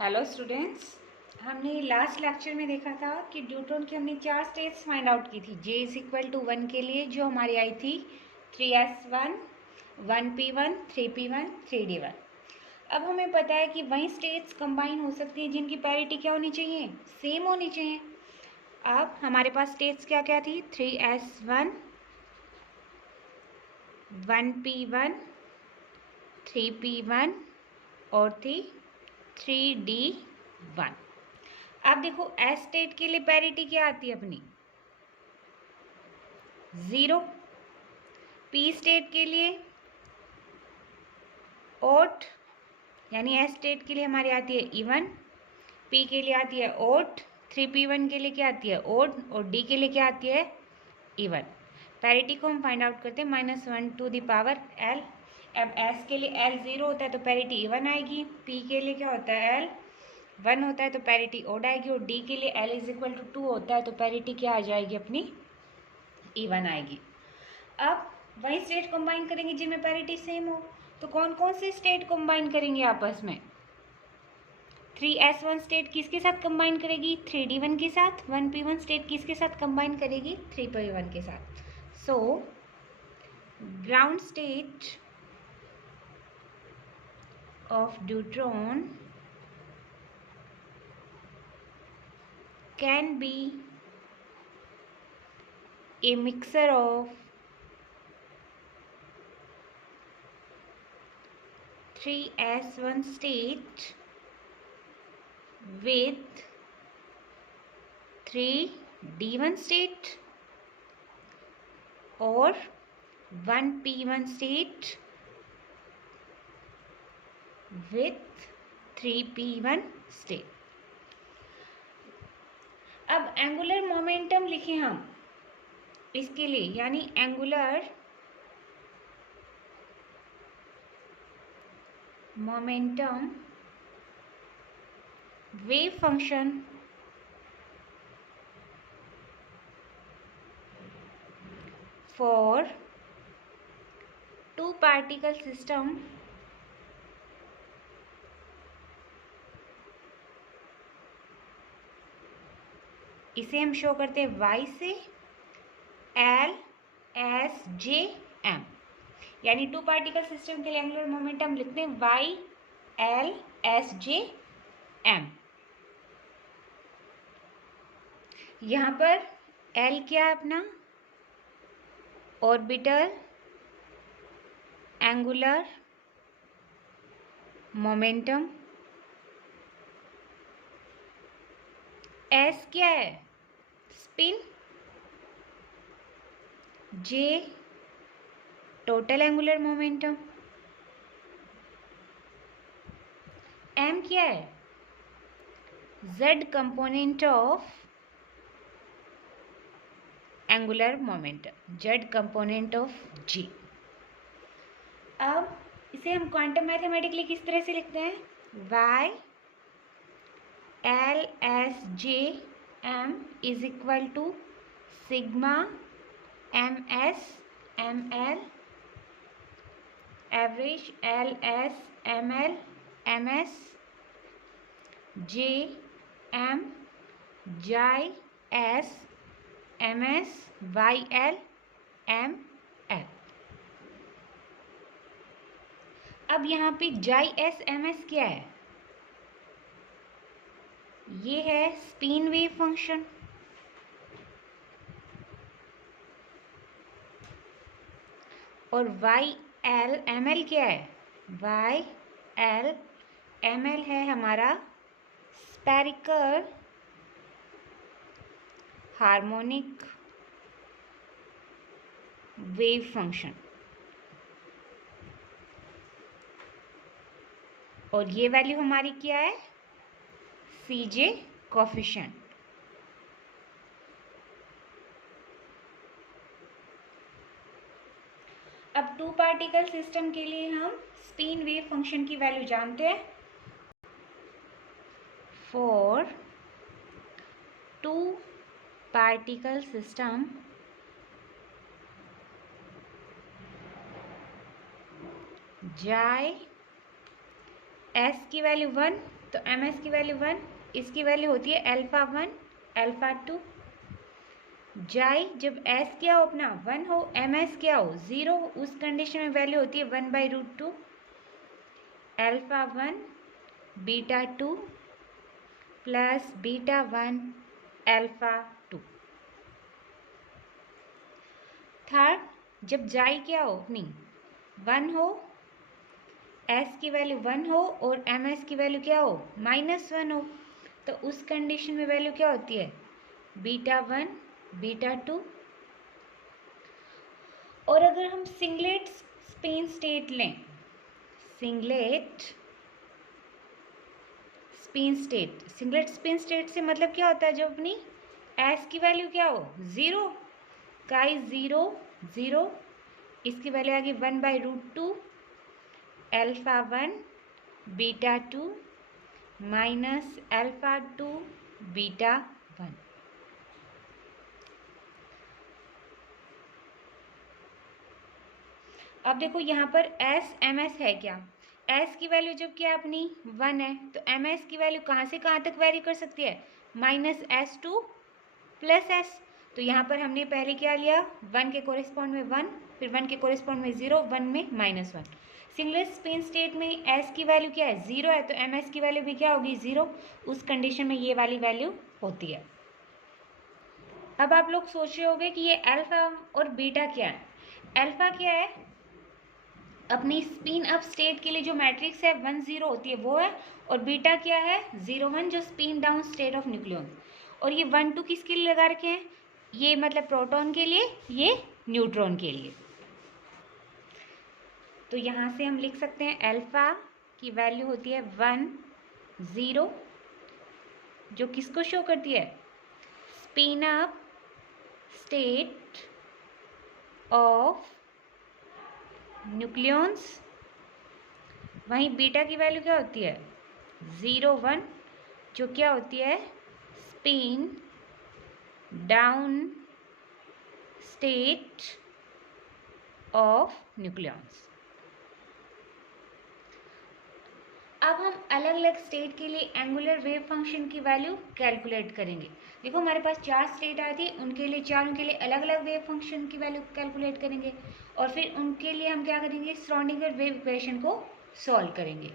Hello students, हमने last lecture में देखा था कि ड्यूट्रॉन की हमने 4 स्टेट्स फाइंड आउट की थी। J इज इक्वल टू 1 के लिए जो हमारी आई थी 3s1, 1p1, 3p1, 3d1। अब हमें पता है कि वही स्टेट्स कंबाइन हो सकती हैं जिनकी पैरिटी क्या होनी चाहिए, सेम होनी चाहिए। अब हमारे पास स्टेट्स क्या क्या थी, 3s1, 1p1, 3p1 और थी 3d1। अब देखो एस स्टेट के लिए पैरिटी क्या आती है अपनी, 0। पी स्टेट के लिए ओट, यानी एस स्टेट के लिए हमारी आती है इवन, पी के लिए आती है ओट, 3p1 के लिए क्या आती है ओड, और डी के लिए क्या आती है इवन। पैरिटी को हम फाइंड आउट करते हैं -1 टू द पावर एल। अब एस के लिए एल 0 होता है तो पैरिटी इवन आएगी, पी के लिए क्या होता है एल 1 होता है तो पैरिटी ओड आएगी, और डी के लिए एल इज इक्वल टू 2 होता है तो पैरिटी क्या आ जाएगी अपनी इवन आएगी। अब वही स्टेट कंबाइन करेंगे जिनमें पैरिटी सेम हो, तो कौन कौन से स्टेट कंबाइन करेंगे आपस में। 3s1 स्टेट किसके साथ कंबाइन करेगी, 3d1 के साथ। 1p1 स्टेट किसके साथ कंबाइन करेगी, 3p1 के साथ। So ground state of deuteron can be a mixture of 3s1 state with 3d1 state or 1p1 state with 3p1 state। अब एंगुलर मोमेंटम लिखें हम इसके लिए, यानी angular momentum wave function for two particle system इसे हम show करते हैं y से एल एस जे एम, यानी टू पार्टिकल सिस्टम के लिए एंगुलर मोमेंटम लिखते हैं Y L S J M. यहाँ पर एल क्या है अपना ऑर्बिटल एंगुलर मोमेंटम, एस क्या है spin, J total angular momentum, M क्या है Z component of angular momentum, Z component of G. अब इसे हम क्वांटम मैथमेटिकली किस तरह से लिखते हैं, Y L S J M is equal to sigma M S M L average L S M L M S J M J S M S Y L M L. अब यहाँ पे जाई S M S क्या है, ये है spin wave function, और Y L M L क्या है, वाई एल एम एल है हमारा स्पेरिकल हार्मोनिक वेव फंक्शन, और ये वैल्यू हमारी क्या है सी जे कोफिशिएंट। अब टू पार्टिकल सिस्टम के लिए हम स्पिन वेव फंक्शन की वैल्यू जानते हैं, फॉर टू पार्टिकल सिस्टम जाई एस की वैल्यू 1, तो ms की वैल्यू 1, इसकी वैल्यू होती है अल्फा 1 अल्फा 2। जाई जब s क्या हो अपना 1 हो, ms क्या हो 0, उस कंडीशन में वैल्यू होती है 1/√2 alpha 1 beta 2 plus beta 1 alpha 2। Third जब जाई क्या हो अपनी 1 हो, s की वैल्यू 1 हो और ms की वैल्यू क्या हो -1 हो, तो उस कंडीशन में वैल्यू क्या होती है बीटा 1 बीटा 2। और अगर हम सिंगलेट स्पिन स्टेट लें, सिंगलेट स्पिन स्टेट से मतलब क्या होता है जब अपनी s की वैल्यू क्या हो 0, काई 0 0, इसकी वैल्यू आ गई 1/√2 alpha 1 beta 2 minus alpha 2 beta 1। अब देखो यहाँ पर s ms है क्या, s की वैल्यू जब क्या अपनी 1 है तो ms की वैल्यू कहाँ से कहाँ तक वेरी कर सकती है -s2 प्लस s। तो यहाँ पर हमने पहले क्या लिया 1 के कोरिस्पॉन्ड में 1, फिर 1 के कोरिस्पॉन्ड में 0, 1 में -1। सिंगलेट स्पिन स्टेट में s की वैल्यू क्या है 0 है, तो ms की वैल्यू भी क्या होगी 0, उस कंडीशन में ये वाली वैल्यू होती है। अब आप लोग सोच रहे होंगे कि ये अल्फा और बीटा क्या है। अल्फा क्या है अपनी स्पिन अप स्टेट के लिए जो मैट्रिक्स है 1 0 होती है वो है, और बीटा क्या है 0 1 जो spin down state of nucleon. और ये 1 2 किसके लिए लगा रखे हैं, ये मतलब प्रोटॉन के लिए, ये न्यूट्रॉन के लिए। तो यहाँ से हम लिख सकते हैं अल्फा की वैल्यू होती है 1 0, जो किसको शो करती है spin up state of nucleons. वहीं बीटा की वैल्यू क्या होती है 0 1, जो क्या होती है spin down state of nucleons. अब हम अलग अलग स्टेट के लिए एंगुलर वेव फंक्शन की वैल्यू कैलकुलेट करेंगे। देखो हमारे पास 4 स्टेट आई थी, उनके लिए चारों के लिए अलग अलग वेव फंक्शन की वैल्यू कैलकुलेट करेंगे, और फिर उनके लिए हम क्या करेंगे श्रोडिंगर वेव इक्वेशन को सॉल्व करेंगे।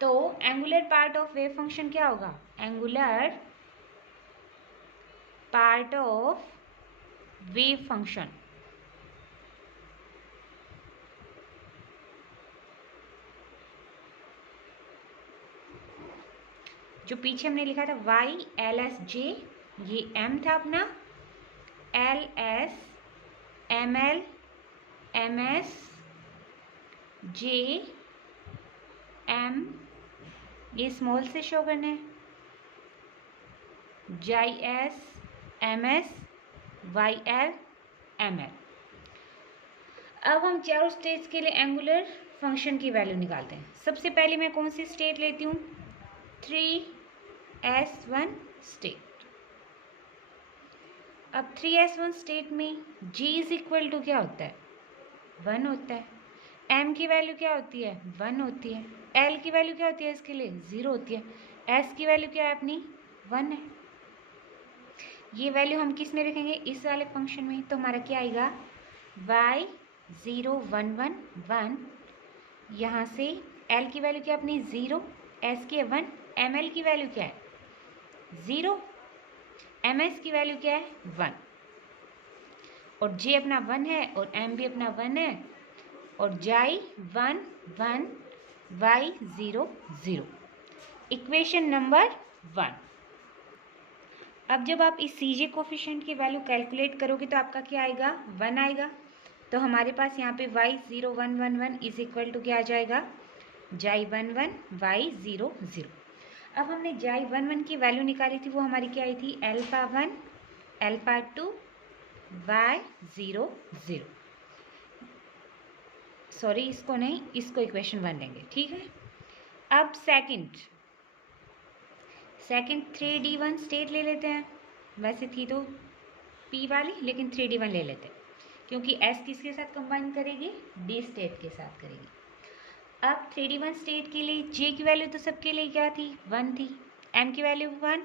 तो angular part of wave function क्या होगा, angular part of wave function जो पीछे हमने लिखा था y l s j, ये m था अपना, l s m l m s j m, ये स्मॉल से शो करना है, j s m s y l m l। अब हम चारों स्टेट्स के लिए एंगुलर फंक्शन की वैल्यू निकालते हैं। सबसे पहले मैं कौन सी स्टेट लेती हूँ 3s1 स्टेट। अब 3s1 स्टेट में g इज इक्वल टू क्या होता है 1 होता है, m की वैल्यू क्या होती है 1 होती है, l की वैल्यू क्या होती है इसके लिए 0 होती है, s की वैल्यू क्या है अपनी 1 है। ये वैल्यू हम किस में रखेंगे इस वाले फंक्शन में, तो हमारा क्या आएगा y 0 1 1 1, यहाँ से l की वैल्यू क्या अपनी 0, s की 1, ml की वैल्यू क्या है 0, ms की वैल्यू क्या है 1, और j अपना 1 है और m भी अपना 1 है, और j 1 1 y 0 0, इक्वेशन नंबर 1। अब जब आप इस CJ कोफिशिएंट की वैल्यू कैलकुलेट करोगे तो आपका क्या आएगा 1 आएगा। तो हमारे पास यहाँ पे y 0 1 1 1 इज इक्वल टू क्या आ जाएगा j 1 1 y 0 0। अब हमने j 1 1 की वैल्यू निकाली थी, वो हमारी क्या आई थी अल्फा 1 अल्फा 2 y 0 0। सॉरी इसको नहीं, इसको इक्वेशन 1 लेंगे, ठीक है। अब सेकंड 3d1 स्टेट ले लेते हैं, वैसे थी तो p वाली लेकिन 3d1 ले लेते हैं क्योंकि s किसके साथ कंबाइन करेगी d स्टेट के साथ करेगी। अब 3D1 स्टेट के लिए J की वैल्यू तो सबके लिए क्या थी, 1 थी, M की वैल्यू 1,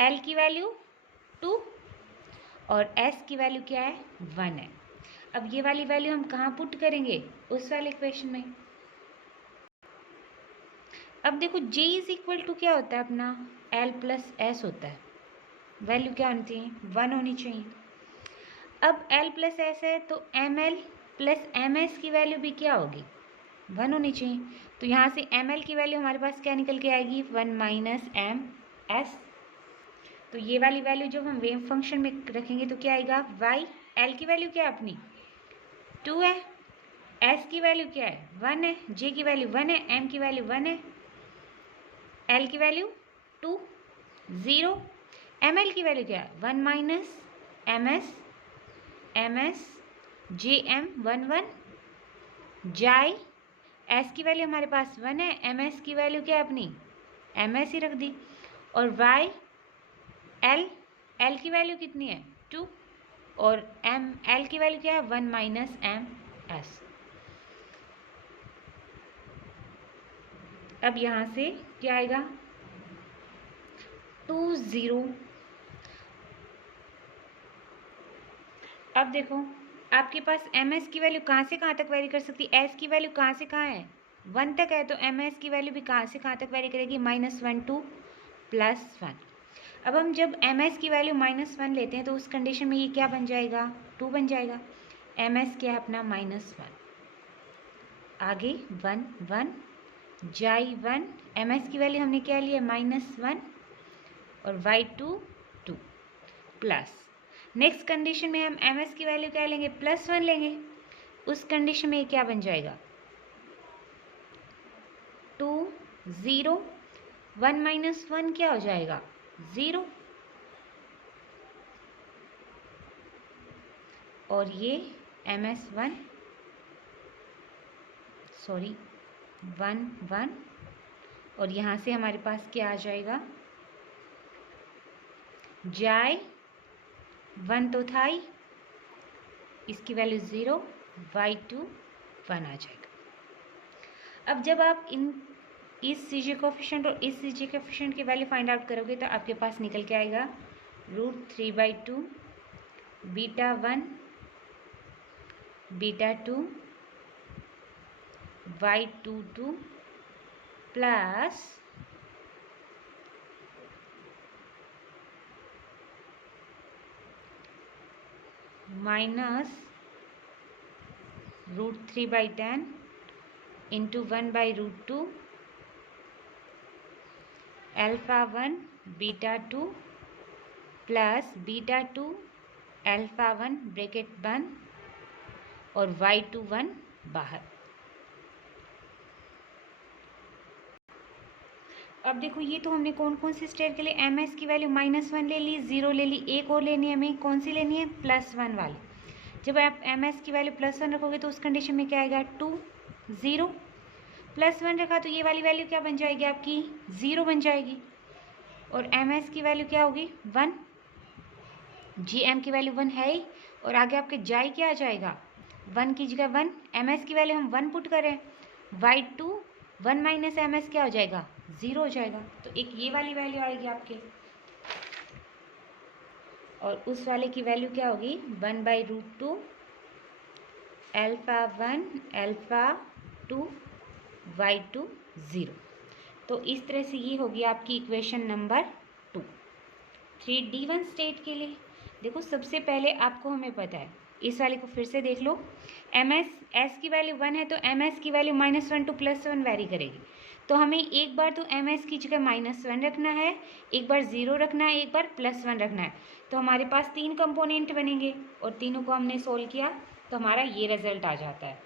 L की वैल्यू 2 और S की वैल्यू क्या है, 1 है। अब ये वाली वैल्यू हम कहाँ पुट करेंगे, उस वाले इक्वेशन में। अब देखो J इज इक्वल टू क्या होता है अपना, L प्लस S होता है। वैल्यू क्या होनी चाहिए, 1 होनी चाहिए। अब L प्लस S है तो ML प्लस MS की वैल्यू भी क्या होगी, 1 होनी चाहिए। तो यहाँ से ML की वैल्यू हमारे पास क्या निकल के आएगी, 1 माइनस MS। तो ये वाली वैल्यू जब हम वेव फंक्शन में रखेंगे तो क्या आएगा, y। L की वैल्यू क्या है अपनी, 2 है, S की वैल्यू क्या है, 1 है, J की वैल्यू 1 है, M की वैल्यू 1 है, L की वैल्यू 2, 0। ML की वैल्यू क्या है, 1 माइनस MS JM 1 1 जाई। S की वैल्यू हमारे पास 1 है, MS की वैल्यू क्या है अपनी, MS ही रख दी। और Y L की वैल्यू कितनी है, 2 और L की वैल्यू क्या है, 1 माइनस MS। अब यहाँ से क्या आएगा, 2 0। अब देखो आपके पास MS की वैल्यू कहाँ से कहाँ तक वेरी कर सकती है, S की वैल्यू कहाँ से कहाँ है, 1 तक है, तो MS की वैल्यू भी कहाँ से कहाँ तक वेरी करेगी, -1 to +1। अब हम जब MS की वैल्यू -1 लेते हैं तो उस कंडीशन में ये क्या बन जाएगा, 2 बन जाएगा। MS क्या है अपना, -1। आगे 1 1 जाई 1, MS की वैल्यू हमने क्या लिया, -1 और Y2 2 प्लस। नेक्स्ट कंडीशन में हम MS की वैल्यू क्या लेंगे, +1 लेंगे। उस कंडीशन में ये क्या बन जाएगा, 2 0 1 माइनस 1 क्या हो जाएगा, 0। और ये MS1 सॉरी 1 1 और यहाँ से हमारे पास क्या आ जाएगा, जाए 1 तो था ही, इसकी वैल्यू 0, Y2 1 आ जाएगा। अब जब आप इस CJ कोफिशिएंट और इस CJ कोफिशिएंट की वैल्यू फाइंड आउट करोगे तो आपके पास निकल के आएगा √3/2 β1 β2 Y22 प्लस माइनस √3/10 इंटू 1/√2 α1 β2 प्लस β2 α1 ब्रैकेट बंद और Y21 बाहर। अब देखो ये तो हमने कौन कौन सी स्टेट के लिए MS की वैल्यू -1 ले ली, 0 ले ली, एक और लेनी है हमें, कौन सी लेनी है, +1 वाली। जब आप MS की वैल्यू +1 रखोगे तो उस कंडीशन में क्या आएगा, 2 0 +1 रखा तो ये वाली वैल्यू क्या बन जाएगी आपकी, 0 बन जाएगी। और MS की वैल्यू क्या होगी, 1, GM की वैल्यू 1 है ही, और आगे आपके जाई क्या आ जाएगा, 1 की जगह 1, MS की वैल्यू हम 1 पुट करें, Y2 1 माइनस MS क्या हो जाएगा, 0 हो जाएगा। तो एक ये वाली वैल्यू आएगी आपके, और उस वाले की वैल्यू क्या होगी, 1/√2 α1 α2 Y2 0। तो इस तरह से ये होगी आपकी इक्वेशन नंबर 2 3D1 स्टेट के लिए। देखो सबसे पहले आपको हमें पता है, इस वाले को फिर से देख लो, S की वैल्यू 1 है तो MS की वैल्यू -1 to +1 वेरी करेगी। तो हमें एक बार तो MS की जगह -1 रखना है, एक बार 0 रखना है, एक बार +1 रखना है। तो हमारे पास 3 कंपोनेंट बनेंगे और तीनों को हमने सोल्व किया तो हमारा ये रिजल्ट आ जाता है।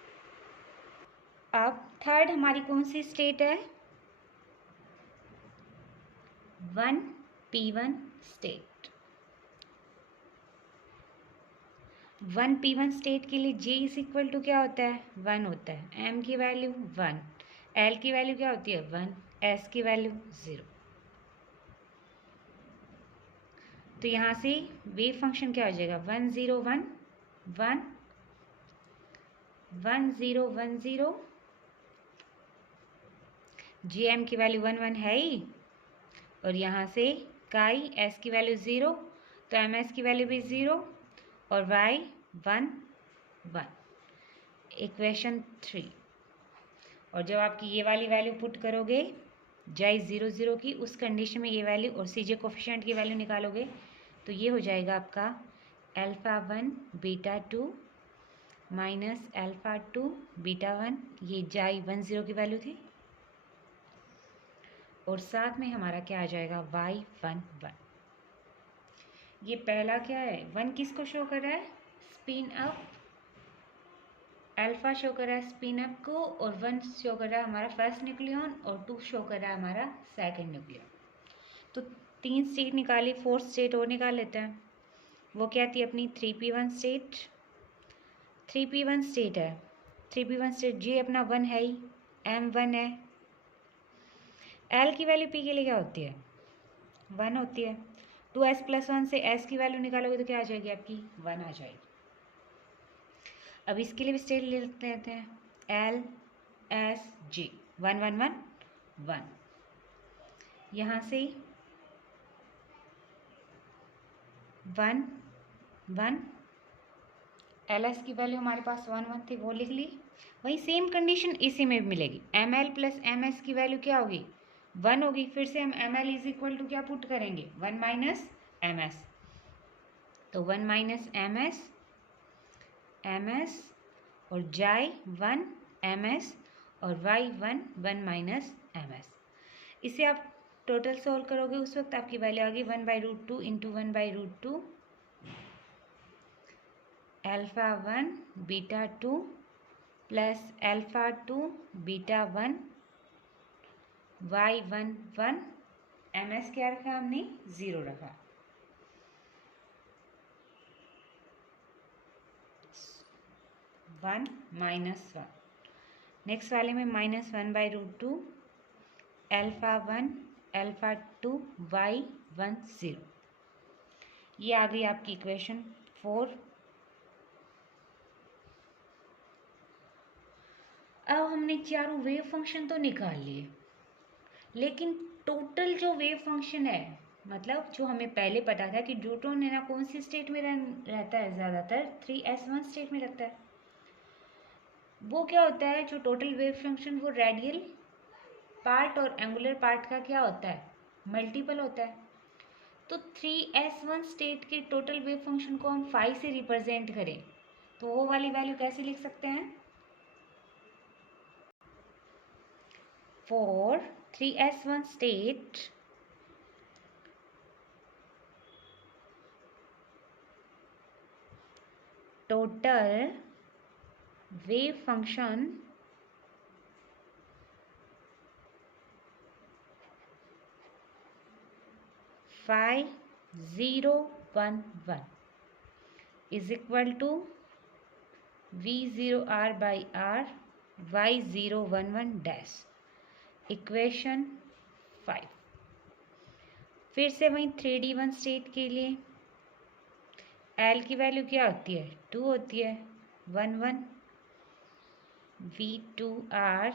अब थर्ड हमारी कौन सी स्टेट है, 1P1 स्टेट। 1P1 स्टेट के लिए J इज इक्वल टू क्या होता है, 1 होता है, M की वैल्यू 1, L की वैल्यू क्या होती है, 1, S की वैल्यू 0। तो यहाँ से वेव फंक्शन क्या हो जाएगा, 1 0 1 1 1 0 1 0 जी एम की वैल्यू 1 1 है ही, और यहाँ से काई एस की वैल्यू 0, तो एम एस की वैल्यू भी 0 और वाई 1 1। इक्वेशन 3। और जब आपकी ये वाली वैल्यू पुट करोगे जाए 0 0 की, उस कंडीशन में ये वैल्यू और सी जे कोफिशिएंट की वैल्यू निकालोगे तो ये हो जाएगा आपका alpha 1 beta 2 minus alpha 2 beta 1। ये जाई 1 0 की वैल्यू थी, और साथ में हमारा क्या आ जाएगा y 1 1। ये पहला क्या है, 1 किसको शो कर रहा है, स्पिन अप, अल्फा शो कर रहा है स्पिन अप को, और 1 शो कर रहा है हमारा फर्स्ट न्यूक्लियन, और 2 शो कर रहा है हमारा सेकंड न्यूक्लियन। तो 3 स्टेट निकाली, 4th स्टेट और निकाल लेते हैं। वो क्या थी अपनी 3p1 स्टेट, 3p1 स्टेट है, 3p1 स्टेट जी अपना 1 है ही, m 1 है। l की वैल्यू p के लिए क्या होती है, 1 होती है। 2s + 1 से s की वैल्यू निकालोगे तो क्या आ जाएगी आपकी 1 आ जाएगी। अब इसके लिए भी स्टेट ले लेते हैं, l s g 1 1 1 1। यहाँ से 1 1, ls की वैल्यू हमारे पास 1 1 थी, वो लिख ली। वही सेम कंडीशन इसी में भी मिलेगी, ml + ms की वैल्यू क्या होगी 1 होगी। फिर से हम ml = क्या पुट करेंगे 1 - ms, तो 1 - ms और जाए 1 ms और y 1 1 - ms। इसे आप टोटल सोल्व करोगे उस वक्त आपकी वैल्यू आ गई 1/√2 × 1/√2 alpha 1 beta 2 plus alpha 2 beta 1 y 1 1। ms क्या रखा हमने 0 रखा। -1। नेक्स्ट वाले में -1/√2 अल्फ़ा 1 अल्फ़ा 2 y 1 0। ये आ गई आपकी इक्वेशन 4। अब हमने चारों वेव फंक्शन तो निकाल लिए, लेकिन टोटल जो वेव फंक्शन है, मतलब जो हमें पहले पता था कि ड्यूट्रॉन है ना कौन सी स्टेट में रहता है, ज़्यादातर 3s1 स्टेट में रहता है। वो क्या होता है, जो टोटल वेव फंक्शन वो रेडियल पार्ट और एंगुलर पार्ट का क्या होता है, मल्टीपल होता है। तो 3s1 स्टेट के टोटल वेव फंक्शन को हम 5 से रिप्रेजेंट करें तो वो वाली वैल्यू कैसे लिख सकते हैं, for 3s1 state total wave function phi 0 1 1 is equal to v0 r by r y 0 1 1 dash। Equation 5। फिर से वहीं 3d1 स्टेट के लिए L की वैल्यू क्या होती है 2 होती है, 1 1 v2r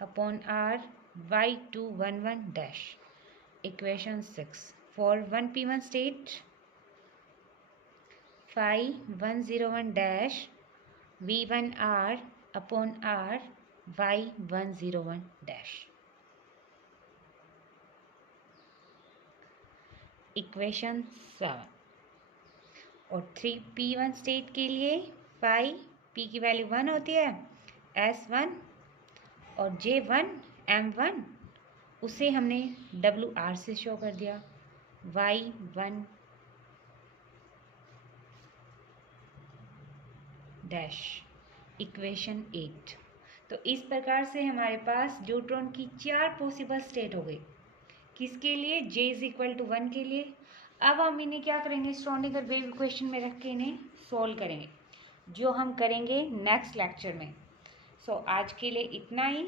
upon r y2 1 1 dash. Equation 6। For 1p1 state phi 1 0 1 dash v1r upon r y 1 0 1 dash. Equation 7। और 3p1 स्टेट के लिए phi p की वैल्यू 1 होती है, s1 और j1 m1 उसे हमने wr से शो कर दिया, y1 डैश। इक्वेशन 8। तो इस प्रकार से हमारे पास ड्यूट्रॉन की 4 पॉसिबल स्टेट हो गई। किसके लिए, j = 1 के लिए। अब हम इन्हें क्या करेंगे, श्रोडिंगर वेव इक्वेशन में रख के इन्हें सोल्व करेंगे, जो हम करेंगे नेक्स्ट लेक्चर में। सो आज के लिए इतना ही।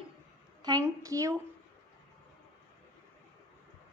Thank you.